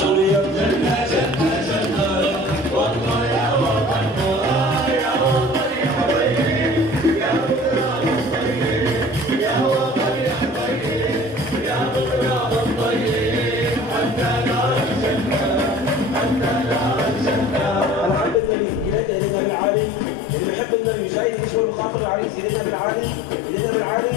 سوريا جنة جنة جنة والله يا وطن يا وطن يا حبيبي يا وطن يا وطن يا حبيبي يا وطن الطيب حتى نار الجنة حتى نار الجنة. الحمد لله إلينا بالعالي اللي بيحب النبي جاي يشوف خاطر العريس إلينا بالعالي إلينا بالعالي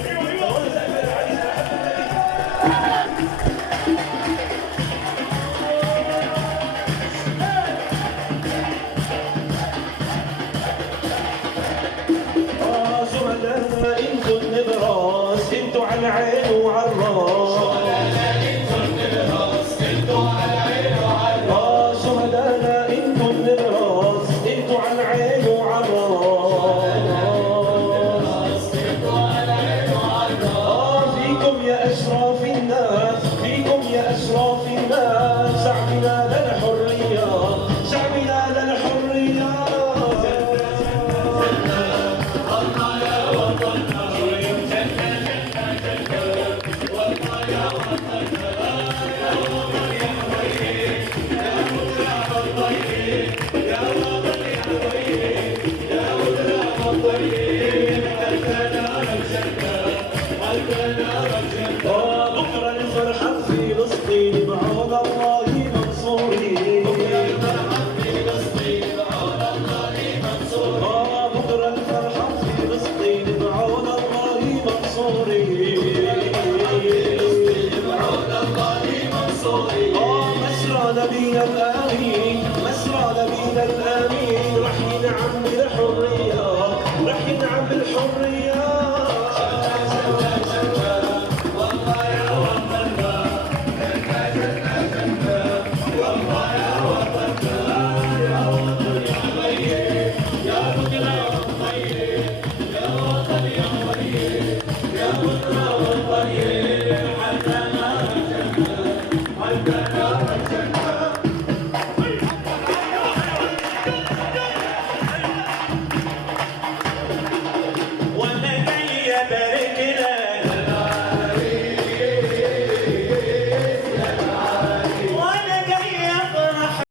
انتوا النبراس انتوا على العين وعلى الراس. انتوا على العين وعلى الراس. شهدانا انتوا النبراس انتوا على العين وعلى الراس. انتوا على العين وعلى الراس. فيكم يا اشراف الناس فيكم يا اشراف الناس شعبنا للحريه شعبنا للحريه. بكرة الفرحة في فلسطين بعون الله منصورين. بكرة الفرحة في فلسطين بعون الله منصورين. بكرة الفرحة في فلسطين بعون الله منصورين. بعون الله منصورين. مسرى نبينا الآمين مسرى نبينا الآمين رح ينعم بالحرية رح ينعم بالحرية. حتى نار الجنة